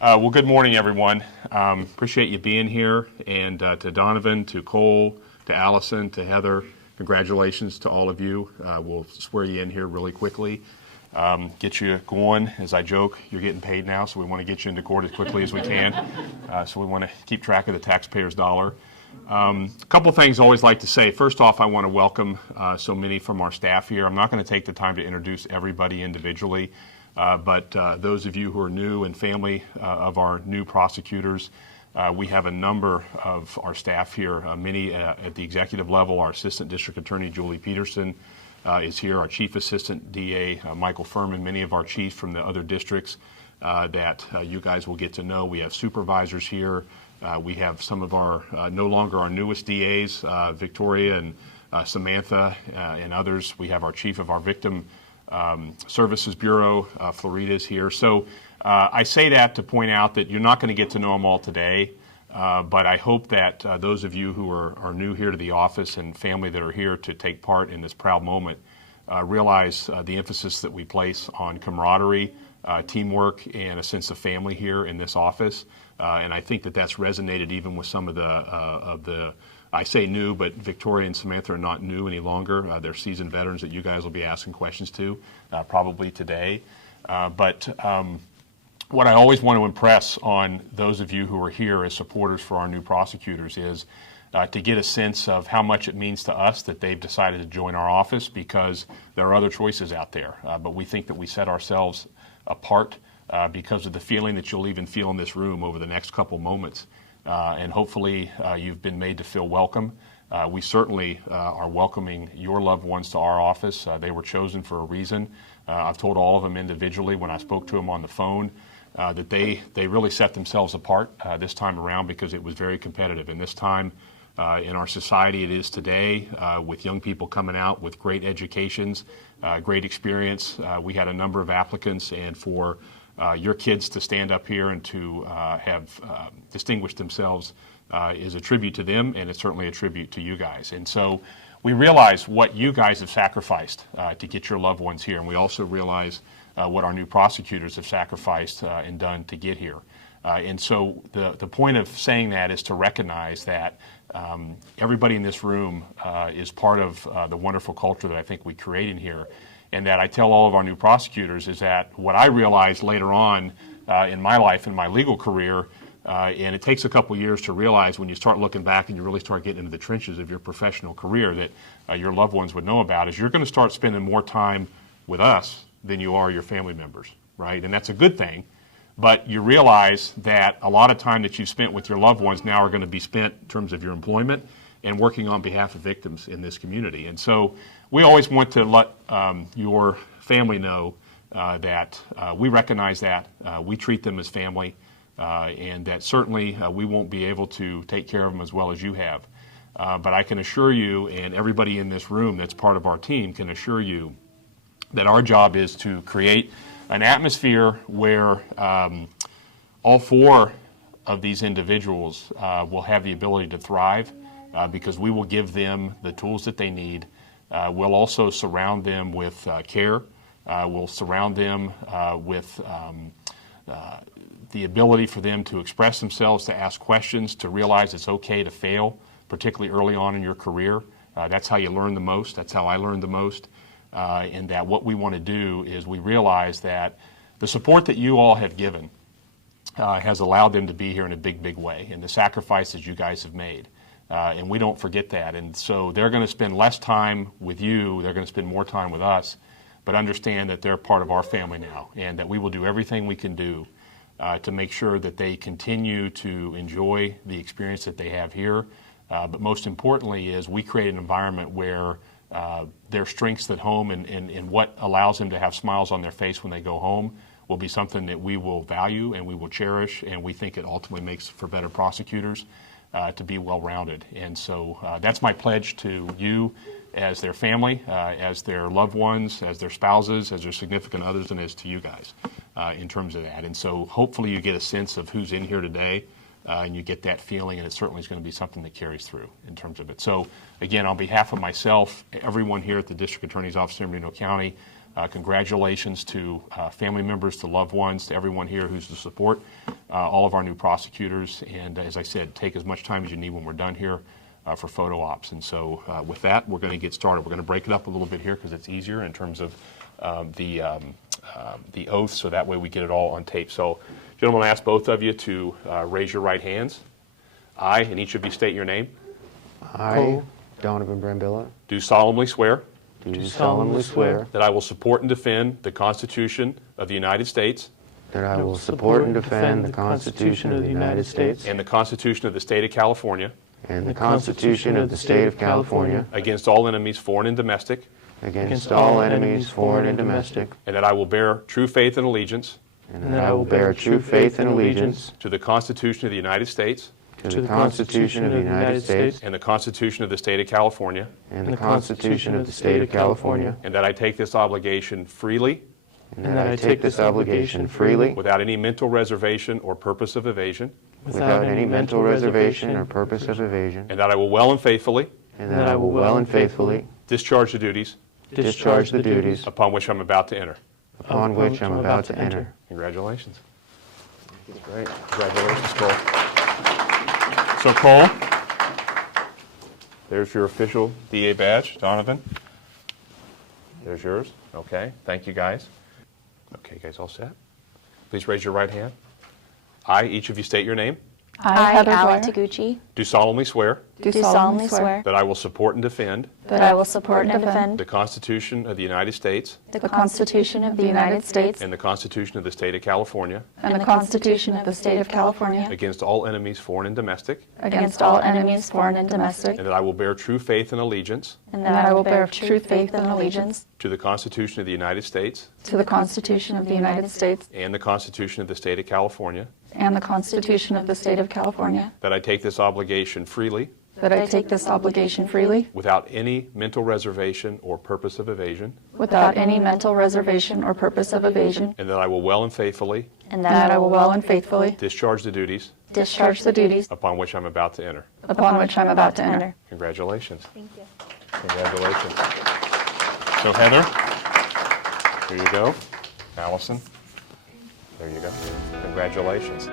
Well, good morning, everyone. Appreciate you being here. And to Donovan, to Cole, to Allison, to Heather, congratulations to all of you. We'll swear you in here really quickly. Get you going. As I joke, you're getting paid now, so we want to get you into court as quickly as we can. So we want to keep track of the taxpayer's dollar. A couple things I always like to say. First off, I want to welcome so many from our staff here. I'm not going to take the time to introduce everybody individually. But those of you who are new and family of our new prosecutors, we have a number of our staff here, many at the executive level. Our Assistant District Attorney, Julie Peterson, is here. Our Chief Assistant DA, Michael Furman, many of our chiefs from the other districts that you guys will get to know. We have supervisors here. We have some of our, no longer our newest DAs, Victoria and Samantha and others. We have our chief of our victim Services Bureau, Florida is here. So I say that to point out that you're not going to get to know them all today, but I hope that those of you who are new here to the office and family that are here to take part in this proud moment realize the emphasis that we place on camaraderie, teamwork, and a sense of family here in this office. And I think that that's resonated even with some of the I say new, but Victoria and Samantha are not new any longer. They're seasoned veterans that you guys will be asking questions to probably today. But what I always want to impress on those of you who are here as supporters for our new prosecutors is to get a sense of how much it means to us that they've decided to join our office, because there are other choices out there. But we think that we set ourselves apart because of the feeling that you'll even feel in this room over the next couple moments. And hopefully you've been made to feel welcome. We certainly are welcoming your loved ones to our office. They were chosen for a reason. I've told all of them individually when I spoke to them on the phone that they really set themselves apart this time around, because it was very competitive. And this time in our society it is today, with young people coming out with great educations, great experience. We had a number of applicants, and for your kids to stand up here and to have distinguished themselves is a tribute to them, and it's certainly a tribute to you guys. And so we realize what you guys have sacrificed to get your loved ones here, and we also realize what our new prosecutors have sacrificed and done to get here. And so the point of saying that is to recognize that everybody in this room is part of the wonderful culture that I think we create in here. And that I tell all of our new prosecutors is that what I realized later on in my life, in my legal career, and it takes a couple years to realize when you start looking back and you really start getting into the trenches of your professional career that your loved ones would know about, is you're going to start spending more time with us than you are your family members, right? And that's a good thing. But you realize that a lot of time that you've spent with your loved ones now are going to be spent in terms of your employment and working on behalf of victims in this community. And so we always want to let your family know that we recognize that, we treat them as family, and that certainly we won't be able to take care of them as well as you have. But I can assure you, and everybody in this room that's part of our team can assure you, that our job is to create an atmosphere where all four of these individuals will have the ability to thrive, because we will give them the tools that they need. We'll also surround them with care. We'll surround them with the ability for them to express themselves, to ask questions, to realize it's okay to fail, particularly early on in your career. That's how you learn the most. That's how I learned the most. And that what we want to do is we realize that the support that you all have given has allowed them to be here in a big, big way, and the sacrifices you guys have made. And we don't forget that. And so they're going to spend less time with you, they're going to spend more time with us, but understand that they're part of our family now, and that we will do everything we can do to make sure that they continue to enjoy the experience that they have here. But most importantly is we create an environment where their strengths at home and what allows them to have smiles on their face when they go home will be something that we will value and we will cherish, and we think it ultimately makes for better prosecutors to be well-rounded. And so that's my pledge to you as their family, as their loved ones, as their spouses, as their significant others, and as to you guys in terms of that. And so hopefully you get a sense of who's in here today, and you get that feeling, and it certainly is going to be something that carries through in terms of it. So again, on behalf of myself, everyone here at the District Attorney's Office in Reno County, Congratulations to family members, to loved ones, to everyone here who's to support all of our new prosecutors. And as I said, take as much time as you need when we're done here for photo ops. And so with that, we're going to get started. We're going to break it up a little bit here because it's easier in terms of the oath, so that way we get it all on tape. So, gentlemen, I ask both of you to raise your right hands. I, and each of you state your name. I, Donovan Brambilla, Do solemnly swear do solemnly swear that I will support and defend the Constitution of the United States that I will support and defend the Constitution of the United States and the Constitution of the State of California and the Constitution of the State of California against all enemies, foreign and domestic, against all enemies, foreign and domestic, and that I will bear true faith and allegiance and that I will bear true faith and allegiance to the Constitution of the United States to the Constitution of the United States and the Constitution of the State of California, and the Constitution of the State of California, and that I take this obligation freely and that I take this obligation freely without any mental reservation or purpose of evasion, without any mental reservation or purpose of evasion, and that I will well and faithfully and that I will well and faithfully discharge the duties discharge the duties upon which I'm about to enter. upon which I'm about to enter. Congratulations. Great. Congratulations, Cole. So, Cole, there's your official DA badge. Donovan, there's yours. Okay, thank you, guys. Okay, guys, all set? Please raise your right hand. I, each of you state your name, I, Heather Alan Blair, Taguchi, do solemnly swear do do solemnly swear that I will support and defend that I will support and defend the Constitution of the United States the Constitution of the United States and the Constitution of the State of California and the Constitution of the State of California against all enemies, foreign and domestic, against all enemies, foreign and domestic, and that I will bear true faith and allegiance and that I will bear true faith and allegiance to the Constitution of the United States to the Constitution of the United States and the Constitution of the State of California, and the Constitution of the State of California, that I take this obligation freely that I take this obligation freely without any mental reservation or purpose of evasion, without any mental reservation or purpose of evasion, and that I will well and faithfully and that I will well and faithfully discharge the duties discharge the duties upon which I'm about to enter. upon which I'm about to enter. Congratulations. Thank you. Congratulations. So, Heather, here you go. Allison, there you go. Congratulations.